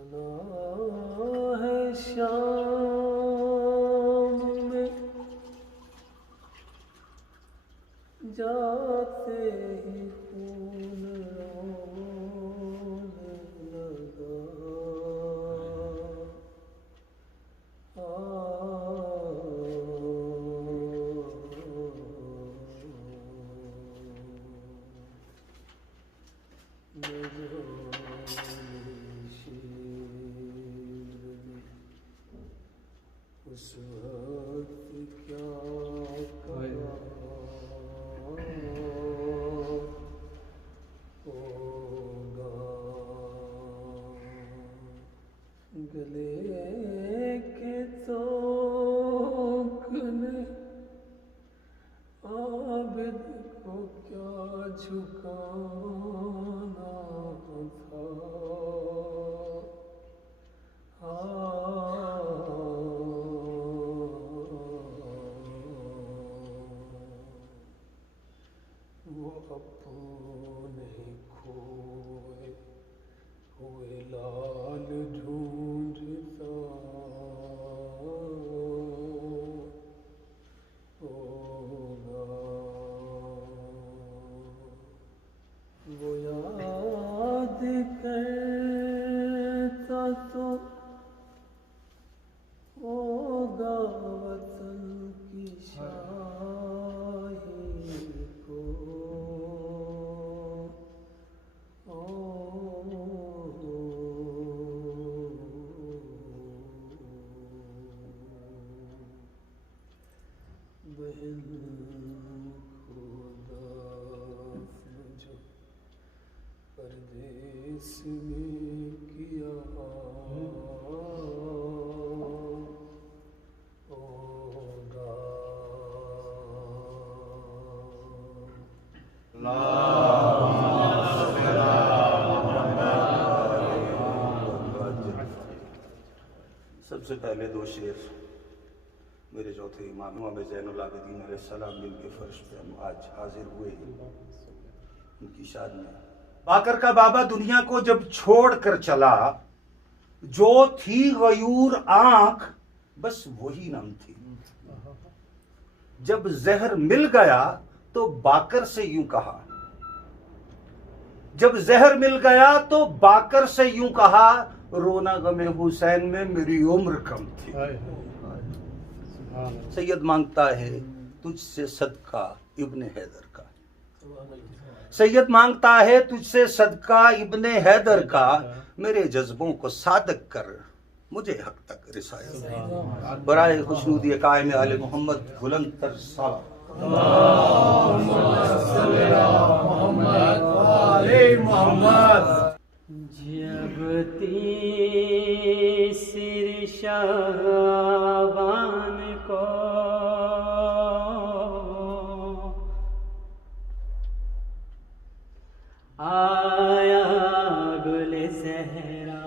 سنا ہے شام میں جاتے ہی خون رونے لگا اس وقت کیا کہا ہوگا گلے کے توق نے عابد کو کیا جھکانا تھا وہ اپنے کھوئے ہوئے لال ڈھونڈتا ہوگا وہ یاد کرتا تو ہوگا وطن کی شاہی کو بہن خدا جو پردیس میں کیا ہوگا سب سے پہلے دو شعر میرے چوتھے امام زین العابدین علیہ السلام جن کے فرش پہ ہم آج حاضر ہوئے ہیں ان کی شان میں باقر کا بابا دنیا کو جب چھوڑ کر چلا جو تھی غیور آنکھ بس وہی نم تھی جب زہر مل گیا تو باقر سے یوں کہا جب زہر مل گیا تو باقر سے یوں کہا رونا غم حسین میں میری عمر کم تھی سید مانگتا ہے تجھ سے صدقہ ابن حیدر کا سید مانگتا ہے تجھ سے صدقہ ابن حیدر کا میرے جذبوں کو صادق کر مجھے حق تک رسایا برائے خوشنودی قائم آل محمد بلند تر صلاۃ جب تیسر شعبان کو آیا گل زہرا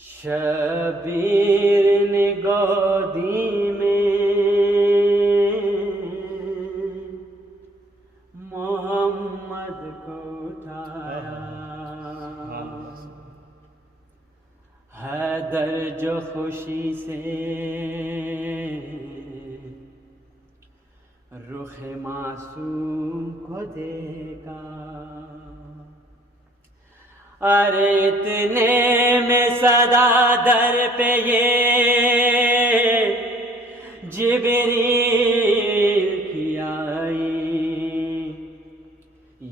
شبیر نے گودی میں محمد کو اٹھایا حیدر جو خوشی سے رخ معصوم کو دیکھا ارے اتنے میں صدا در پہ یہ جبریل کی آئی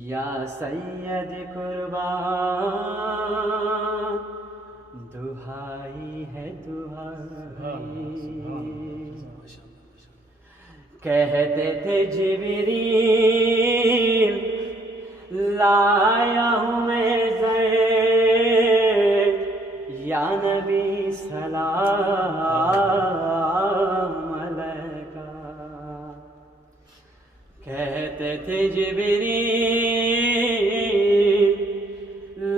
یا سید قربان دہائی ہے دہائی کہتے تھے جبریل لایا ہوں میں زید یا نبی سلام علیکہ کہتے تھے جبریل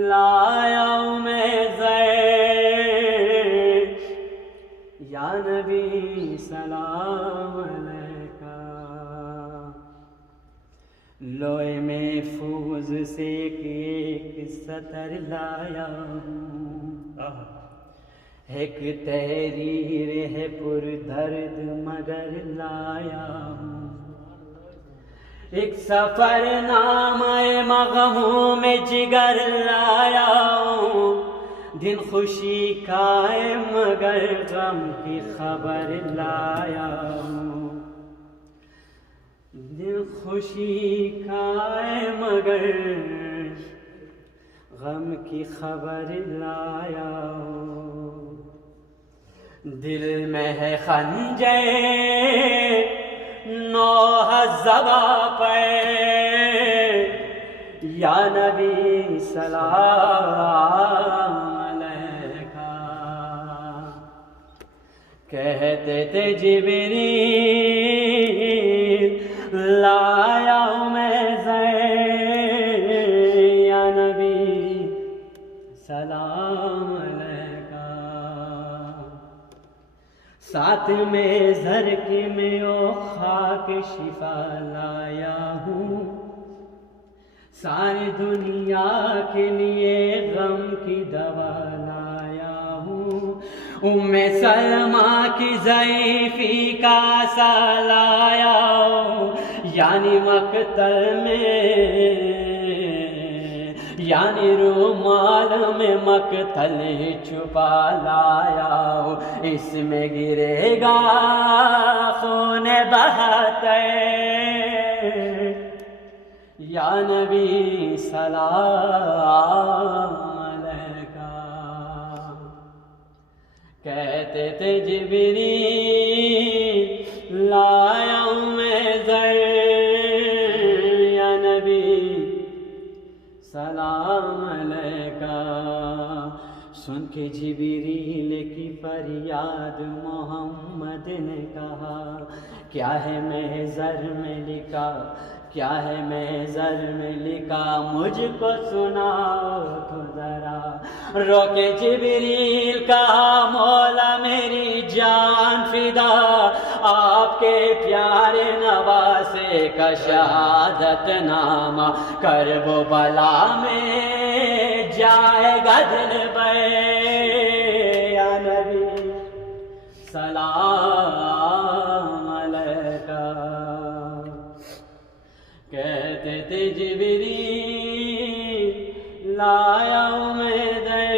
لایا ہوں میں زید یا نبی سلام علیکہ لوح محفوظ سے ایک ایک سطر لایا ہوں، ایک تحریر ہے پر درد مگر لایا ہوں، ایک سفر نامہ مغموم جگر لایا ہوں، دن خوشی کا ہے مگر غم کی خبر لایا ہوں، دل خوشی کا ہے مگر غم کی خبر لایا ہوں، دل میں ہے خنجر نوح زباں پہ، یا نبی سلام علیکہ، کہتے تھے جبریل لایا ہوں میں زر، یا نبی سلام علیکہ، ساتھ میں زر کے میں او خاک شفا لایا ہوں، ساری دنیا کے لیے غم کی دوا لایا ہوں، ام سلمہ کی ضعیفی کا سا لایا ہوں، یعنی مقتل میں، یعنی رومال میں مقتل چھپا لایا ہوں، اس میں گرے گا خون بہتے، یا نبی سلام علیکہ، کہتے تھے جبریل لایا ہوں میں زر، یا نبی سلام علیکہ، سن کے جبریل کی فریاد محمد نے کہا، کیا ہے محضر میں لکھا، کیا ہے محضر میں لکھا، مجھ کو سناؤ تو ذرا، رو کے جبریل کہا مولا میری جان فدا، آپ کے پیارے نواسے کا شہادت نامہ کرب و بلا میں جائے گا دل بے، یا نبی سلام علیکہ، کہتے تھے جبریل لایا ہوں میں در،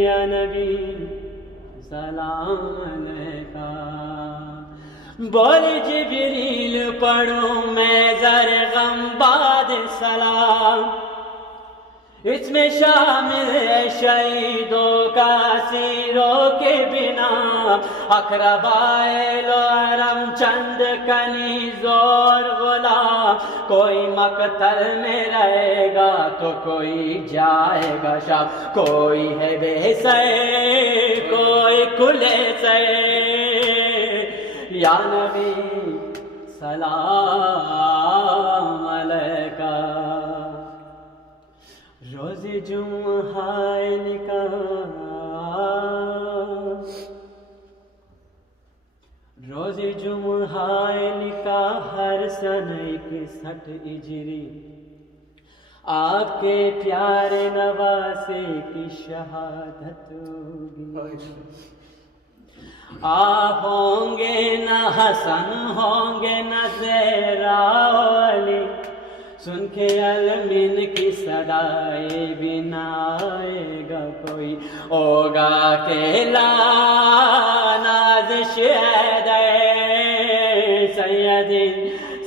یا نبی سلام علیکہ، بول جبریل پڑھوں میں زر غم بعد سلام، اس میں شامل ہے شہیدوں کا اسیروں کے بنا، اقربائے لوحرم چند کنیز اور غلام، کوئی مقتل میں رہے گا تو کوئی جائے گا شام، کوئی ہے بے سے کوئی کھلے سے، یا نبی سلام علیکہ، روز جمعہ نکاح، روز جمعہ نکاح ہر سن 61 ہجری، آپ کے پیارے نواسے کی شہادت ہوگی، آپ ہوں گے نہ حسن ہوں گے نہ زہرا علی، سن کے علمین کی صدائے بھی نہ آئے گا کوئی، ہوگا کہ لا نازش ہے سیدی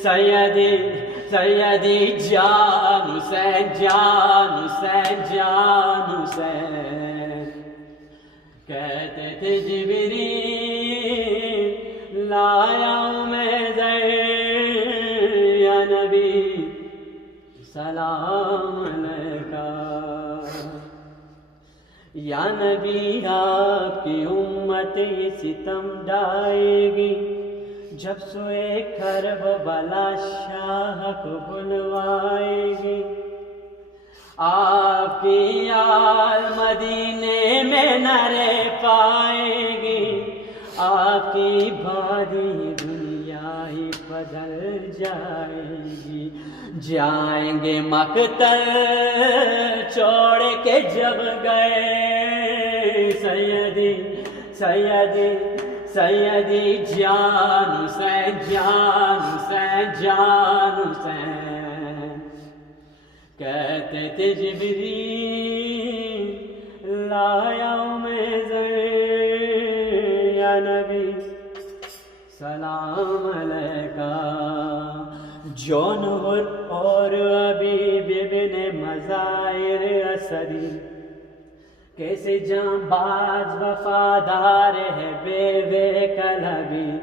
سیدی سیدی جان حسین، جان حسین، جان حسین، کہتے تھے جبریل لایا ہوں میں زر، یا نبی سلام علیکہ، یا نبی آپ کی امت یہ ستم ڈھائے گی، جب سوئے کرب بلا شاہ کو بلوائے گی، آپ کی آل مدینے میں نہ رہ پائے گی، آپ کی بادی دنیا ہی بدل جائے گی، جائیں گے مقتل چھوڑ کے جب گئے سیدی سیدی سیدی جان حسین جان حسین جان حسین کہتے تھے جبریل لایا میں یا نبی سلام علیکہ جونور اور حبیب ابن مظاہر اسدی کیسے جاں باز وفادار ہے بے بے کلبی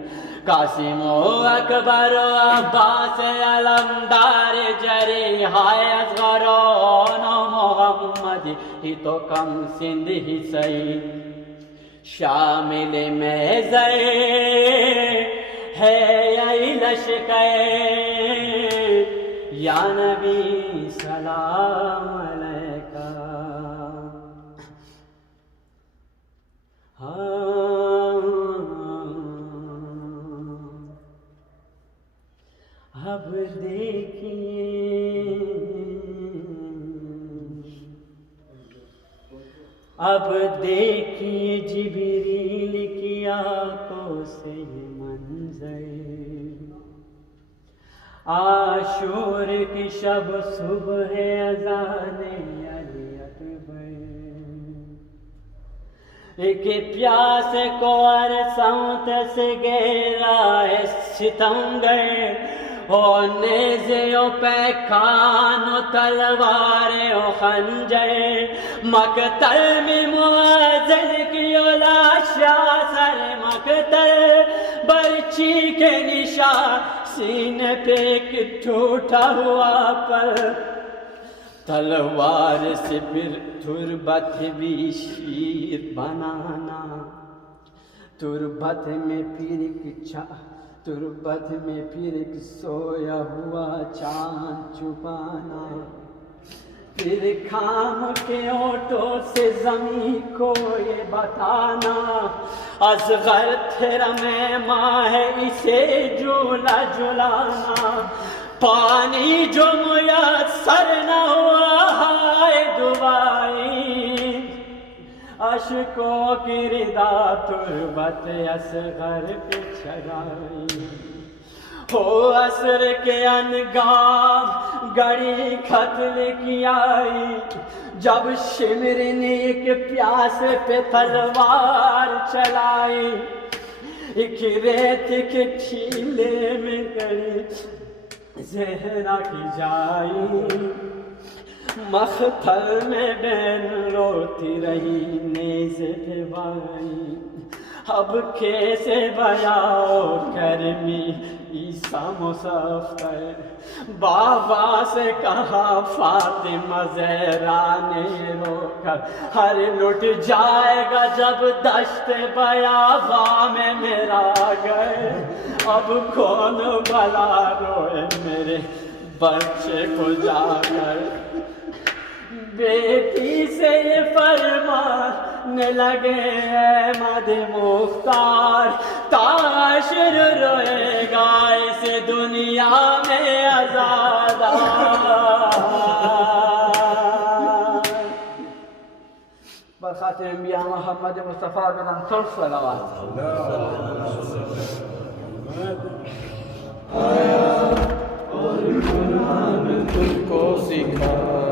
قاسم و اکبر و عباس علمدار جری ہائے اصغر و محمد ہی تو کم سندھ ہی سہی شامل محضر ہے یہی لشکر یا نبی سلام علیکہ اب دیکھیے جبریل کی آنکھوں سے یہ منظر عاشور کی شب صبح اذان علی اکبر ایک پیاس کو ہر سمت سے گھیرا ہے ستمگر او نیزے او پیکان و تلوار او خنجر مقتل میں معزز کی لاشا سر مقتل برچی کے نشان سینے پہ ایک ٹوٹا ہوا پر تلوار سے پھر تربت بھی شیر بنانا تربت میں پھر ایک سویا ہوا چاند چھپانا پھر کام کے اونٹوں سے زمین کو یہ بتانا اصغر تیرا مہماں ہے اسے جھولا جھلانا پانی جو میسر نہ ہوا ہائے دعائی اشکوں کی ردا تربت اصغر پہ چڑھائی ہو عصر کے انگام گڑی قتل کی آئی جب شمر نے ایک پیاس پہ تلوار چلائی ایک ریت کے ٹھیلے میں گڑی زہرا کی جائی مقتل میں بین روتی رہی نیز پہ بائی اب کیسے بیاؤ کرمی عیسیٰ مصفر بابا سے کہا فاطمہ زہرا نے رو کر ہر لٹ جائے گا جب دشت بیاباں میں میرا گئے اب کون بھلا روئے میرے بچے کو جا کر بیٹی سے یہ فرمانے لگے احمد مختار تاشر روئے گا اس دنیا میں آزادہ برخاطر انبیاء محمد مصطفیٰ بن انصر صلوات آیا اور قرآن تجھ کو سکھایا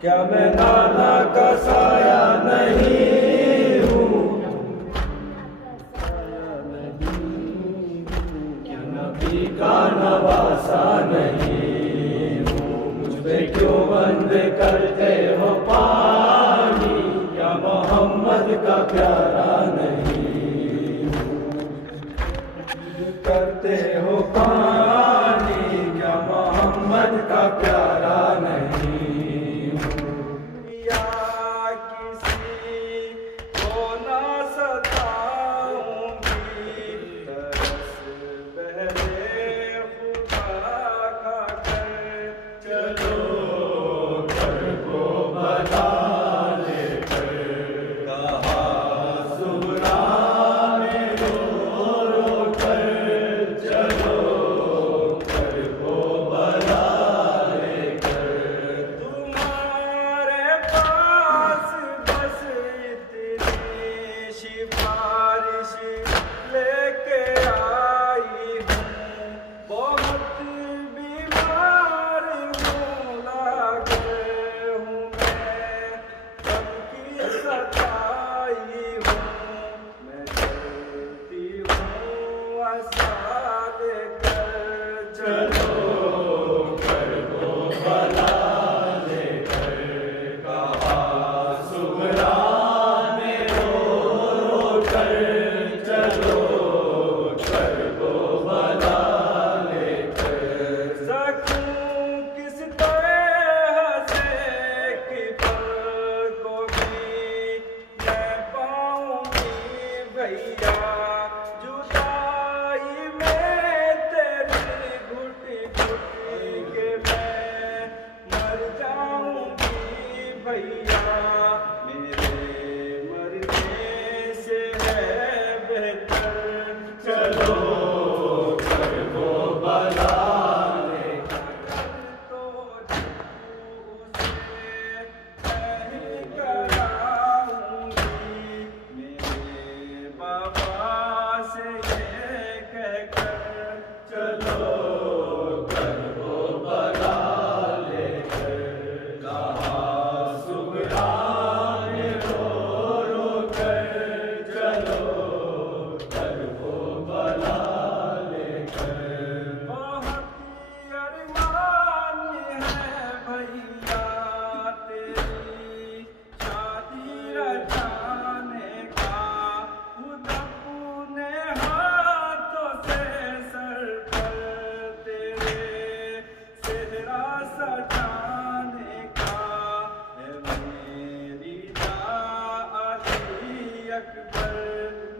کیا میں نانا کا سایہ نہیں ہوں کیا نبی کا نواسا نہیں ہوں مجھ پہ کیوں بند کرتے ہو پانی کیا محمد کا پیارا نہیں ہوں کرتے ہو پانی کیا محمد کا پیارا نہیں چلو کربو بلا لے کر کہا سغرا نے رو رو کر چلو کربو بلا لے کر سکوں کس طرح سے کہ پل کو بھی میں پاؤں گی بھیا جدائی میں تیری گھٹ گھٹ کے میں مر جاؤں گی بھیا میرے مرنے سے ہے بہتر چلو کربو بلا لے کر تو اسے نہیں کراؤں گی میرے بابا سے یہ کہہ کر چلو کربو بلا لے کر کہا سغرا نے رو رو کر چلو کربو بلا لے کر بہت ہی ارمان ہے بھیا تیری شادی رچانے کا خود اپنے ہاتھوں سے سر پر تیرے صحرا سجانے کا ہے میری علی اکبر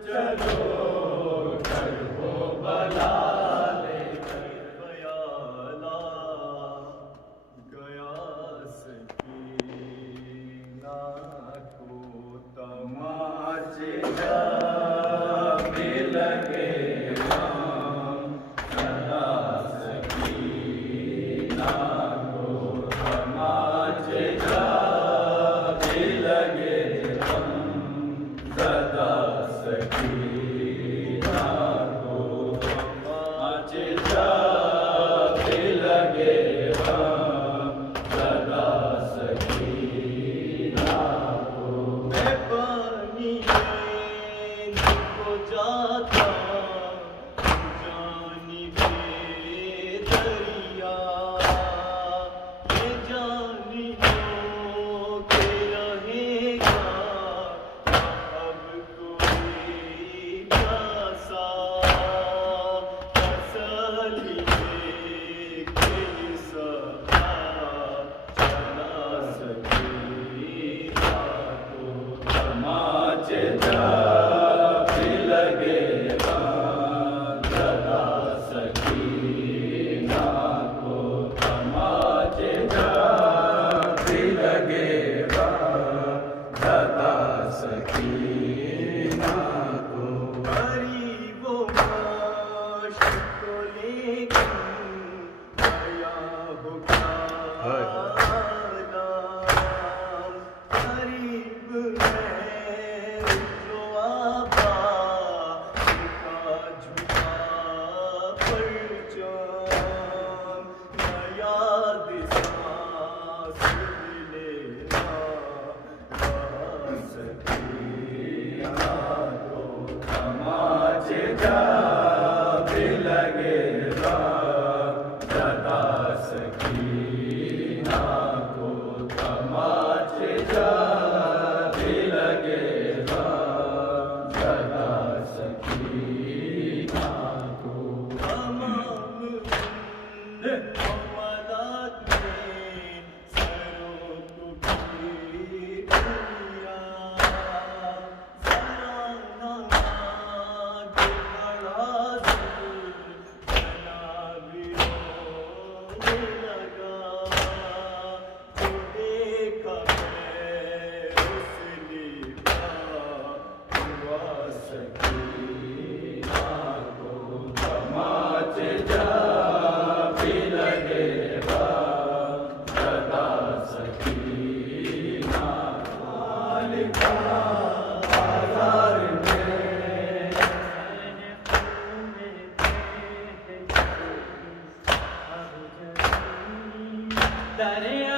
چلو کربو بلا لے کر خیالہ گیا سکینہ کو تماچے جب لگے ہم سدا سکینہ کو تماچے جب لگے ہم سدا سکینہ کو تماچے جب لگے ہم سدا سکینہ کو میں پانی میں کو جاتا جانی بے دریا میں جانی ہو کے رہے گا اب کوئی پیاسا تسلی دے کے سبا چلا سکینہ کو تماچے جب لگے ہم سدا سکینہ کو تماچے جب لگے ہم سدا سکینہ کو غریب و معاش کو لیکن آیا ہو نام غریب ہے جو آبا کا جھکا پرچام یاد سانس لینا سکینہ کو تماچے جب لگے ہم سدا سکینہ کو تماچے جب لگے ہم سدا سکینہ کو تمام معاملات میں سروں کو بھی دنیا ذرا نہ آگے بڑھا بنا بھی رونے لگا جو دیکھا میں اس لبا ہوا سکینہ کو تماچے جب لگے ہم سدا سکینہ مالکہ بازار میں دریا